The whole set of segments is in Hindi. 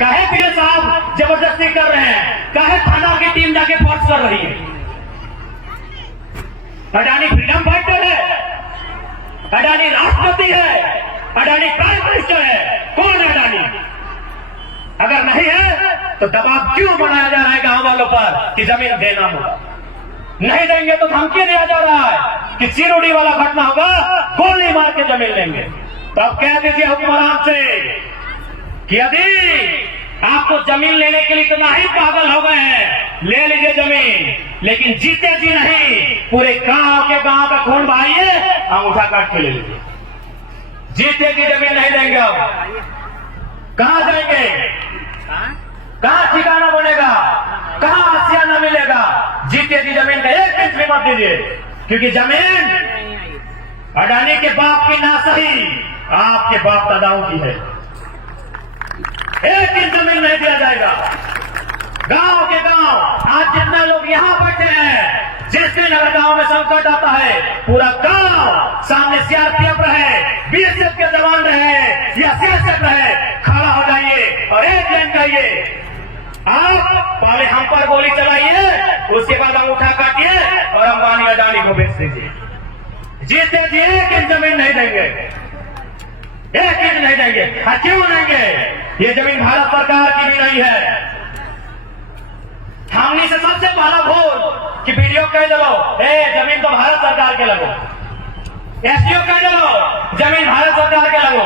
काहे पीए साहब जबरदस्ती कर रहे हैं, काहे थाना की टीम जाके फोर्स कर रही है? अडानी फ्रीडम फाइटर है, अडानी राष्ट्रपति है, अडानी प्राइम मिनिस्टर है। कौन है अडानी? अगर नहीं है तो दबाव क्यों बनाया जा रहा है गांव वालों पर कि जमीन देना होगा? नहीं देंगे तो धमकी दिया जा रहा है कि चिरोड़ी वाला घटना होगा, गोली मार के जमीन लेंगे। तो अब कह दीजिए हुक्मरान से कि यदि आपको जमीन लेने के लिए इतना ही पागल हो गए हैं, ले लीजिए जमीन, लेकिन जीते जी नहीं, पूरे गांव का खून बहाइए, अंगूठा काट के ले लीजिए। जीते जी जमीन नहीं देंगे। अब कहां जाएंगे? कहां ठिकाना बनेगा? कहां आसियाना मिलेगा? जीते जी जमीन का एक इंच भी मत दीजिए, क्योंकि जमीन अडानी के बाप की ना सही, आपके बाप दादाओं की है। एक इंच जमीन नहीं दिया जाएगा। गांव के गांव आज जितने लोग यहां बैठे हैं, जिस दिन अगर गांव में संकट आता है, पूरा गांव सामने सीआरपीएफ रहे, बीएसएफ के जवान रहे या सीएसएफ रहे, खड़ा हो जाइए और एक लाइन कहिए, आप पहले हम पर गोली चलाइए, उसके बाद अंगूठा काटिए और अंबानी अडानी को बेच दीजिए। जीते जी एक इंच जमीन नहीं देंगे, एक इंच नहीं देंगे। क्यों देंगे? ये जमीन भारत सरकार की भी नहीं है। हमने से सबसे पहला भूल कि वीडियो कह दो, जमीन तो भारत सरकार के लगो, एसडीओ कह दो जमीन भारत सरकार के लगो,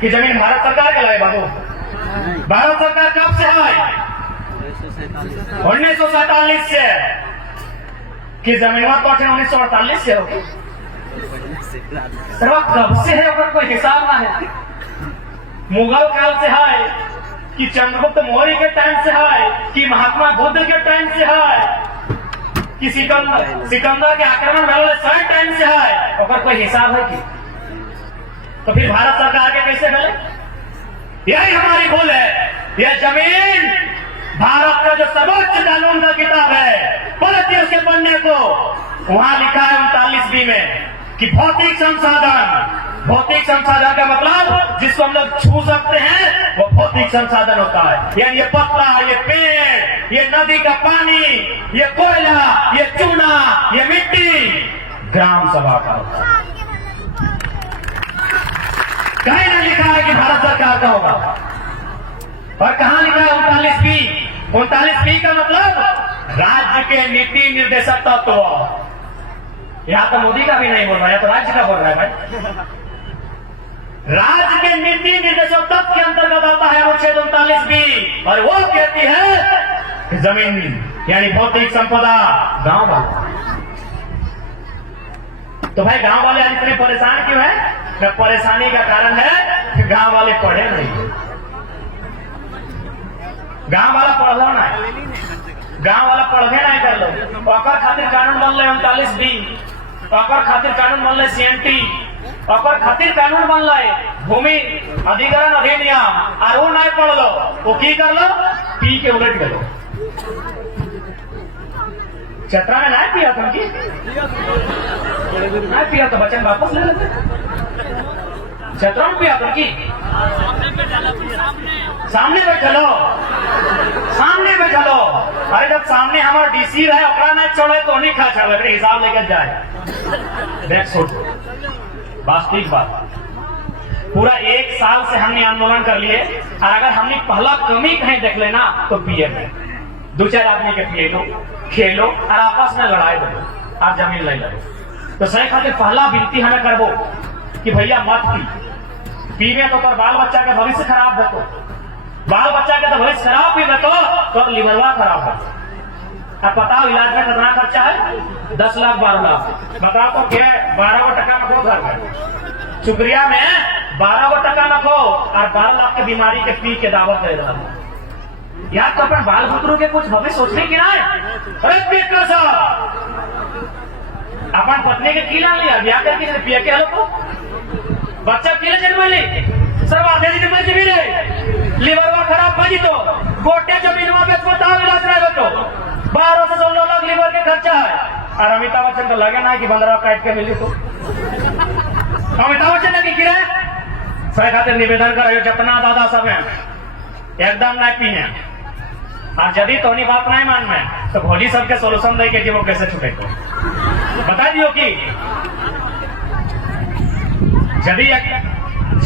कि जमीन भारत सरकार के लगे। बाबू भारत सरकार कब से है? 1947 से। कि जमीन तो 1948 से होगी। कब से है अगर कोई हिसाब ना है। मुगल काल से है कि चंद्रगुप्त मौर्य के टाइम से है कि महात्मा बुद्ध के टाइम से है कि सिकंदर के आक्रमण वाले सारे टाइम से है, अगर कोई हिसाब है कि तो फिर भारत सरकार के कैसे मिले? यही हमारी भूल है। यह जमीन भारत का जो सर्वोच्च कानून का किताब है, पढ़िए उसके पन्ने को, वहां लिखा है 39B में कि भौतिक संसाधन का मतलब जिसको हम लोग छू सकते हैं वो भौतिक संसाधन होता है। यानी ये पत्ता, ये पेड़, ये नदी का पानी, ये कोयला, ये चूना, ये मिट्टी ग्राम सभा का होता है। कहीं ना लिखा है कि भारत सरकार का होगा, और कहां लिखा है 39B? 39B का मतलब राज्य के नीति निर्देशक तत्व। यहाँ तो मोदी का भी नहीं बोल रहा है, तो राज्य का बोल रहा है भाई। राज्य के नीति निर्देशक तत्व के अंतर्गत आता है अनुच्छेद 39B, और वो कहती है कि जमीन यानी भौतिक संपदा गांव वाला। तो भाई गांव वाले आज इतने परेशान क्यों है? परेशानी का कारण है कि गांव वाले पढ़े नहीं। गांव वाला पढ़ ना, गांव वाला पढ़े नहीं कर लो, ओकर खातिर कानून बन रहे 39B, ओकर खातिर कानून बन रहे CNT, ओकर खातिर कानून बन रहे भूमि अधिग्रहण अधिनियम, और वो नहीं पढ़ लो, वो की कर लो, पी के उलट गलो। चतरा ने नहीं पिया तुम की नहीं पिया तो बचन वापस ले लेते। चतरा में पिया तुम की सामने बैठे लो, सामने बैठे लो। अरे जब सामने हमारा डीसी रहे ओकरा नहीं छोड़े तो नहीं खा छा लगे, हिसाब लेकर जाए। दैट्स गुड, वास्तविक बात। पूरा 1 साल से हमने आंदोलन कर लिए, और अगर हमने पहला कमी कहीं देख लेना तो पिए में 2-4 आदमी के पिए लो, खेलो और आपस में लड़ाई दो, आप जमीन ले लो। तो सही खातिर पहला विनती हमें करबो कि भैया मत पीवे तो बाल बच्चा का भविष्य खराब है, तो बाल बच्चा का तो भविष्य खराब भी है, तो लिवरवा खराब है। अब बताओ इलाज में कितना खर्चा है? 10 लाख 12 लाख। बताओ तो क्या 12 टका में खो घर में, शुक्रिया में 12 टका में खो, और 12 लाख की बीमारी के पी के दावत दे रहा है। यार तो अपन बाल बुतरू के कुछ भविष्य सोचने की ना है। अरे पीकर साहब अपन पत्नी के कीला लिया, ब्याह करके पिया के हलो को बच्चा कीले जन्म ली, सब आधे दिन में जमीन है, लिवरवा खराब भाजी तो गोटे जमीन में अस्पताल इलाज रहे तो 12 से 16 लाख लीवर के खर्चा है। और अमिताभ बच्चन तो लगे ना कि 15 काट के मिली, तो अमिताभ बच्चन ने की रहे सही खातिर निवेदन कर जपना दादा सब है एकदम नहीं पीने और यदि तोनी बात नहीं मान में तो भोली सबके सोल्यूशन दे के कि वो कैसे छुटे को बता दियो कि यदि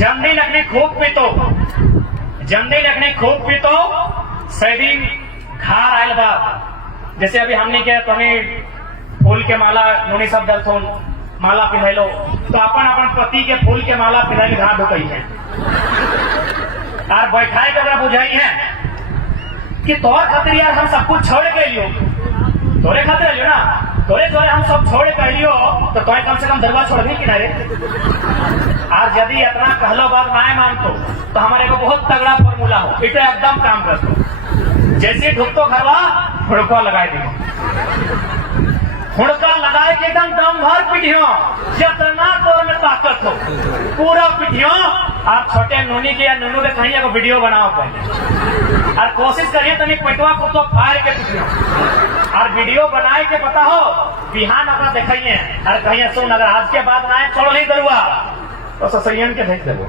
जमदी लगने खूब पीतो जमदी लगने खूब पीतो सैदिन घर आयल बा जैसे अभी हमने के तुम्हें फूल के माला नोनी सब दल माला पिन्हलो तो अपन अपन पति के फूल के माला पिन्हल घाट ढुकई है और बैठाए के बुझाई है कि तोर खातिर यार हम सब कुछ छोड़ के लियो तोरे खातिर लियो ना तोरे तोरे हम सब छोड़ के लियो तो तोरे कम से कम दरबार छोड़ दी किनारे और यदि इतना कहलो बात ना मानतो तो हमारे को बहुत तगड़ा फॉर्मूला हो इतना एकदम काम करतो जैसे ढुकतो घरवा हुड़का लगाए दी हुड़का लगाए के एकदम दम भर पिटियो जितना तोर में ताकत हो पूरा पिटियो आप छोटे नूनी के या नूनू के कहीं एगो वीडियो बनाओ पहले और कोशिश करिए तनी पेटवा को तो फाड़ के पिटियो और वीडियो बनाए के पता हो बिहान अपना दिखाइए और कहीं सुन अगर आज के बाद ना छोड़ नहीं दरुआ तो ससैयन के भेज देवो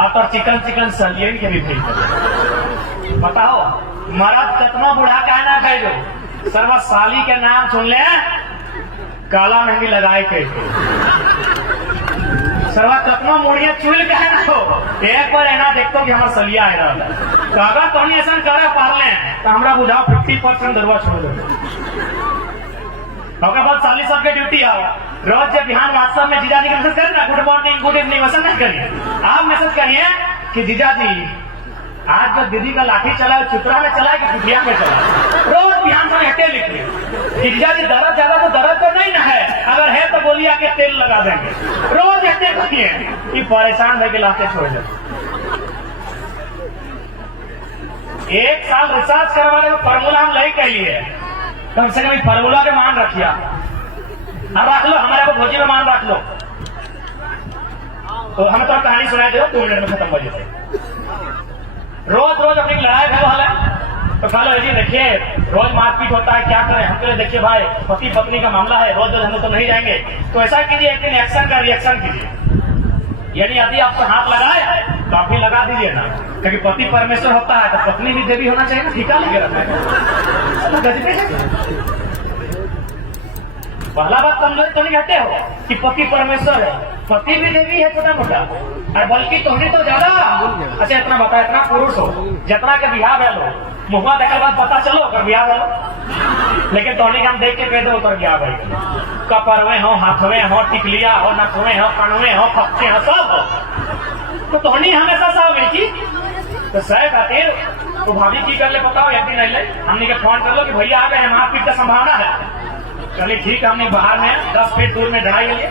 आप और चिकन चिकन सलियन के भी भेज देवो बताओ मरद कितना बूढ़ा कहना खाए जो सर्व साली के नाम सुन ले काला मेहंदी लगाए के सर्वा कितना मुड़िया चुल के है ना हो एक बार एना देखतो कि हमार सलिया है रहा अगर तो ऐसा करे पारले तो हमरा बुझाओ 50% दरवा छोड़ दो ओकर बाद साली सबके ड्यूटी आओ रोज जब बिहान व्हाट्सएप में जीजा जी का मैसेज करें ना गुड मॉर्निंग गुड इवनिंग वैसा नहीं करिए आप मैसेज करिए कि जीजा जी आज जो दीदी का लाठी चला चित्रा में चला कि कुटिया में चला रोज बिहान से हटे लिख रहे जीजा जी दर्द ज्यादा तो दर्द तो नहीं ना है अगर है तो बोलिए आके तेल लगा देंगे रोज हटे करिए कि परेशान होकर लाते छोड़ दे एक साल रिसर्च करवाने में फार्मूला हम नहीं कहिए कम से कम फार्मूला के मान रखिया अब रख लो हमारे को भोजी में मान रख लो तो हमें तो कहानी सुनाई दो 2 मिनट में खत्म हो जाए रोज रोज अपनी लड़ाई घर वाला तो कह लो जी देखिए रोज मारपीट होता है क्या करें हम देखिए भाई पति पत्नी का मामला है रोज रोज हम तो नहीं जाएंगे तो ऐसा कीजिए एक दिन एक्शन का रिएक्शन कीजिए यानी यदि आपको हाथ लगाए तो आप भी लगा दीजिए ना क्योंकि पति परमेश्वर होता है तो पत्नी भी देवी होना चाहिए ना ठीका लगे रहता है पहला बात कमजोरी तो नहीं हटे हो कि पति परमेश्वर है पति भी देवी है छोटा मोटा और बल्कि तुम्हें तो ज्यादा अच्छा इतना बता इतना पुरुष हो जितना के बिहार लो मुहवा देखने बाद पता चलो अगर बिहार लो लेकिन तोहनी हम देख के कह दो तो बिहार भाई कपरवे हो हाथवे हो टिकलिया हो नथवे हो कणवे हो फक्के हो सब हो तो तोहनी हमेशा सा हो गई तो सह खातिर तो भाभी की कर ले बताओ एक दिन ले हमने के फोन कर लो कि भैया आ गए हैं मारपीट का संभावना है चलिए ठीक है हमने बाहर में 10 फीट दूर में ढाई लिए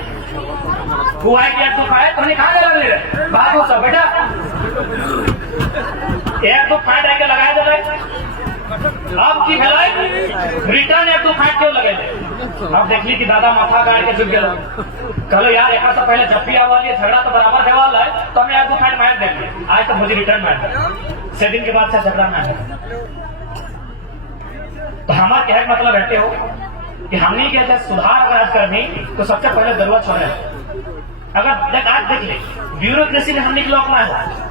वो आए कि तू खाए तो नहीं खा लगे बात हो सब बेटा एक तो फाइट आके लगाए दे रहे अब की भेलाई रिटर्न एक तो फाइट क्यों लगे अब देखिए कि दादा माथा गाड़ के झुक गया कलो यार एक से पहले जब भी आवाज झगड़ा तो बराबर जवाब है तो हमें एक दो फाइट मैच देखिए आज तो मुझे रिटर्न मैच 6 दिन के बाद से झगड़ा मैच तो हमारा क्या मतलब रहते हो कि हमने क्या सुधार अगर आज करनी तो सबसे पहले जरूरत छोड़े अगर आज देख ले ब्यूरोक्रेसी में हमने लौटना है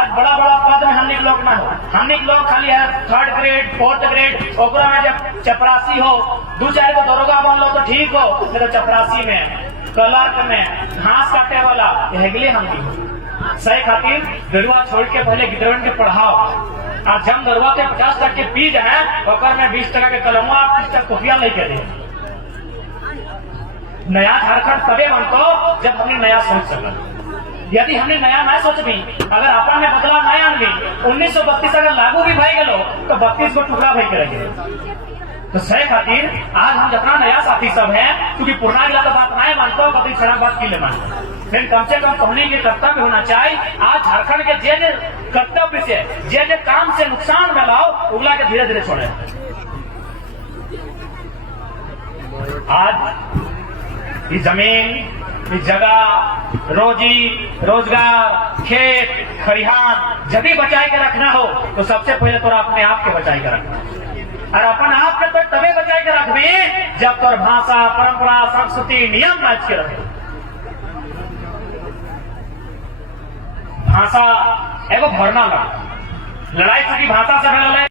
आज बड़ा बड़ा पद में हमने लौटना है हमने लोग खाली है 3rd ग्रेड 4th ग्रेड ओकरा में जब चपरासी हो 2-4 को दरोगा बन लो तो ठीक हो नहीं तो चपरासी में क्लर्क में घास काटे वाला हेगले हम सही खातिर दरुआ छोड़ के पहले गिदरवन के पढ़ाओ और जब दरुआ के 50 के पी जाए ओकर में 20 टका के कलमा 30 कॉपिया लेके दे नया झारखंड तबे बनतो जब हमने नया सोच सका यदि हमने नया ना सोच भी अगर आपा में बदलाव नया आन भी 1932 अगर लागू भी भाई गलो तो 32 को टुकड़ा भाई करेंगे तो सही खातिर आज हम जितना नया साथी सब है क्योंकि पुराना जिला तो बात नहीं मानता कभी खराब बात की ले मानता लेकिन कम से कम कहने के कर्तव्य होना चाहिए आज झारखंड के जे कर्तव्य से जे काम से नुकसान में लाओ उगला के धीरे धीरे छोड़े आज ये जमीन ये जगह रोजी रोजगार खेत खरिहान जब भी बचाए के रखना हो तो सबसे पहले तो अपने आप के बचाए के रखना और अपन आप के तो तबे बचाए के रखबे जब तोर भाषा परंपरा संस्कृति नियम नाच के रखे भाषा एगो भरना लगा। लड़ाई चूंकि भाषा से भरल है,